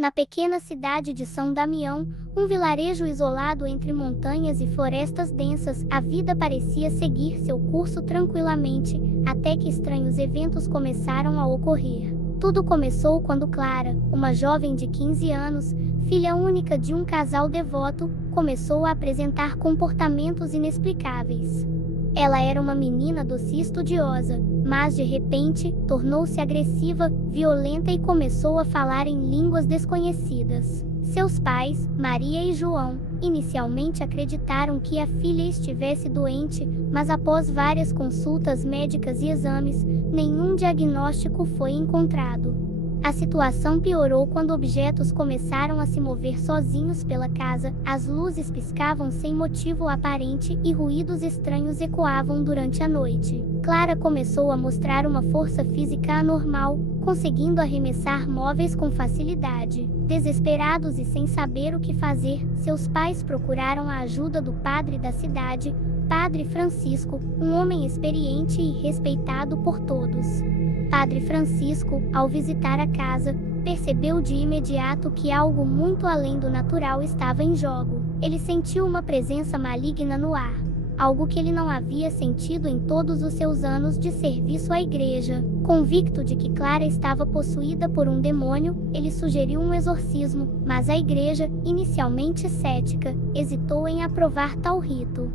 Na pequena cidade de São Damião, um vilarejo isolado entre montanhas e florestas densas, a vida parecia seguir seu curso tranquilamente, até que estranhos eventos começaram a ocorrer. Tudo começou quando Clara, uma jovem de 15 anos, filha única de um casal devoto, começou a apresentar comportamentos inexplicáveis. Ela era uma menina doce e estudiosa, mas de repente, tornou-se agressiva, violenta e começou a falar em línguas desconhecidas. Seus pais, Maria e João, inicialmente acreditaram que a filha estivesse doente, mas após várias consultas médicas e exames, nenhum diagnóstico foi encontrado. A situação piorou quando objetos começaram a se mover sozinhos pela casa, as luzes piscavam sem motivo aparente e ruídos estranhos ecoavam durante a noite. Clara começou a mostrar uma força física anormal, conseguindo arremessar móveis com facilidade. Desesperados e sem saber o que fazer, seus pais procuraram a ajuda do padre da cidade, Padre Francisco, um homem experiente e respeitado por todos. Padre Francisco, ao visitar a casa, percebeu de imediato que algo muito além do natural estava em jogo. Ele sentiu uma presença maligna no ar, algo que ele não havia sentido em todos os seus anos de serviço à igreja. Convicto de que Clara estava possuída por um demônio, ele sugeriu um exorcismo, mas a igreja, inicialmente cética, hesitou em aprovar tal rito.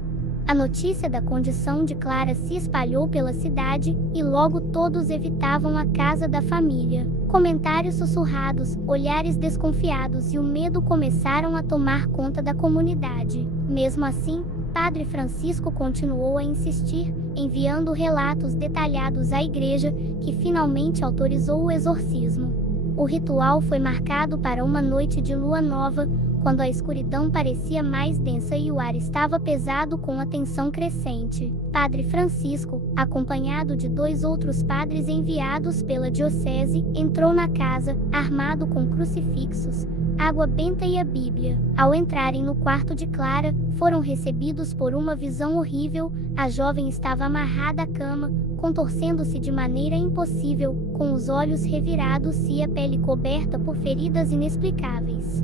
A notícia da condição de Clara se espalhou pela cidade, e logo todos evitavam a casa da família. Comentários sussurrados, olhares desconfiados e o medo começaram a tomar conta da comunidade. Mesmo assim, Padre Francisco continuou a insistir, enviando relatos detalhados à igreja, que finalmente autorizou o exorcismo. O ritual foi marcado para uma noite de lua nova, quando a escuridão parecia mais densa e o ar estava pesado com a tensão crescente. Padre Francisco, acompanhado de 2 outros padres enviados pela diocese, entrou na casa, armado com crucifixos, água benta e a Bíblia. Ao entrarem no quarto de Clara, foram recebidos por uma visão horrível. A jovem estava amarrada à cama, contorcendo-se de maneira impossível, com os olhos revirados e a pele coberta por feridas inexplicáveis.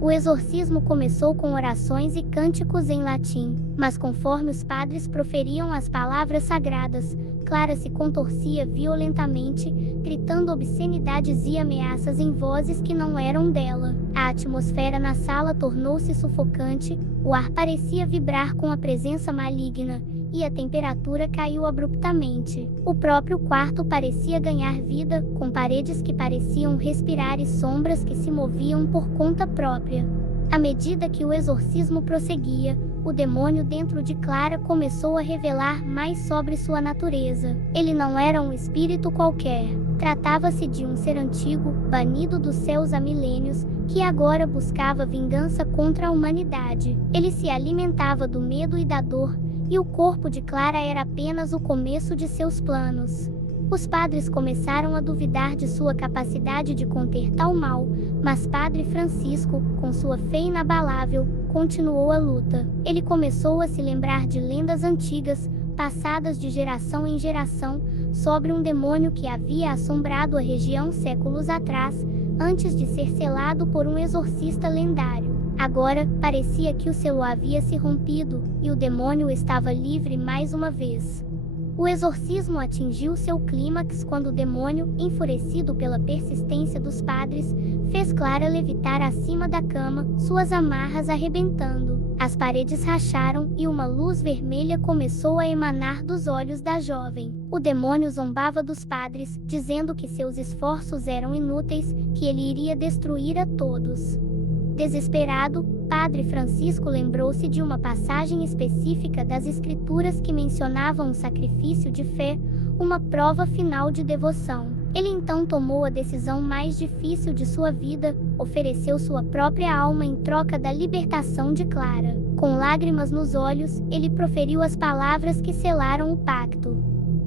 O exorcismo começou com orações e cânticos em latim, mas conforme os padres proferiam as palavras sagradas, Clara se contorcia violentamente, gritando obscenidades e ameaças em vozes que não eram dela. A atmosfera na sala tornou-se sufocante, o ar parecia vibrar com a presença maligna, e a temperatura caiu abruptamente. O próprio quarto parecia ganhar vida, com paredes que pareciam respirar e sombras que se moviam por conta própria. À medida que o exorcismo prosseguia, o demônio dentro de Clara começou a revelar mais sobre sua natureza. Ele não era um espírito qualquer. Tratava-se de um ser antigo, banido dos céus há milênios, que agora buscava vingança contra a humanidade. Ele se alimentava do medo e da dor, e o corpo de Clara era apenas o começo de seus planos. Os padres começaram a duvidar de sua capacidade de conter tal mal, mas Padre Francisco, com sua fé inabalável, continuou a luta. Ele começou a se lembrar de lendas antigas, passadas de geração em geração, sobre um demônio que havia assombrado a região séculos atrás, antes de ser selado por um exorcista lendário. Agora, parecia que o selo havia se rompido, e o demônio estava livre mais uma vez. O exorcismo atingiu seu clímax quando o demônio, enfurecido pela persistência dos padres, fez Clara levitar acima da cama, suas amarras arrebentando. As paredes racharam e uma luz vermelha começou a emanar dos olhos da jovem. O demônio zombava dos padres, dizendo que seus esforços eram inúteis, que ele iria destruir a todos. Desesperado, Padre Francisco lembrou-se de uma passagem específica das Escrituras que mencionava um sacrifício de fé, uma prova final de devoção. Ele então tomou a decisão mais difícil de sua vida, ofereceu sua própria alma em troca da libertação de Clara. Com lágrimas nos olhos, ele proferiu as palavras que selaram o pacto.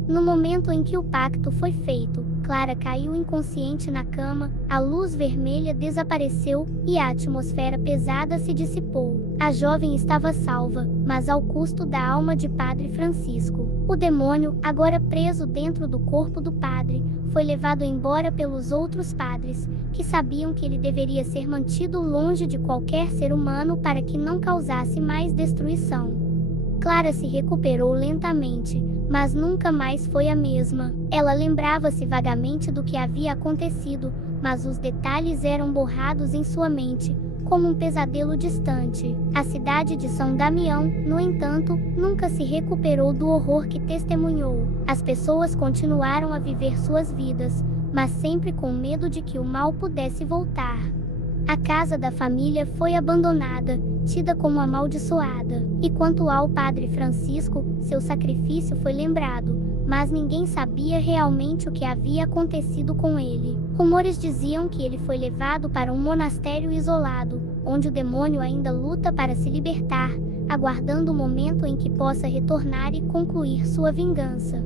No momento em que o pacto foi feito, Clara caiu inconsciente na cama, a luz vermelha desapareceu e a atmosfera pesada se dissipou. A jovem estava salva, mas ao custo da alma de Padre Francisco. O demônio, agora preso dentro do corpo do padre, foi levado embora pelos outros padres, que sabiam que ele deveria ser mantido longe de qualquer ser humano para que não causasse mais destruição. Clara se recuperou lentamente, mas nunca mais foi a mesma. Ela lembrava-se vagamente do que havia acontecido, mas os detalhes eram borrados em sua mente, como um pesadelo distante. A cidade de São Damião, no entanto, nunca se recuperou do horror que testemunhou. As pessoas continuaram a viver suas vidas, mas sempre com medo de que o mal pudesse voltar. A casa da família foi abandonada, tida como amaldiçoada. E quanto ao padre Francisco, seu sacrifício foi lembrado, mas ninguém sabia realmente o que havia acontecido com ele. Rumores diziam que ele foi levado para um monastério isolado, onde o demônio ainda luta para se libertar, aguardando o momento em que possa retornar e concluir sua vingança.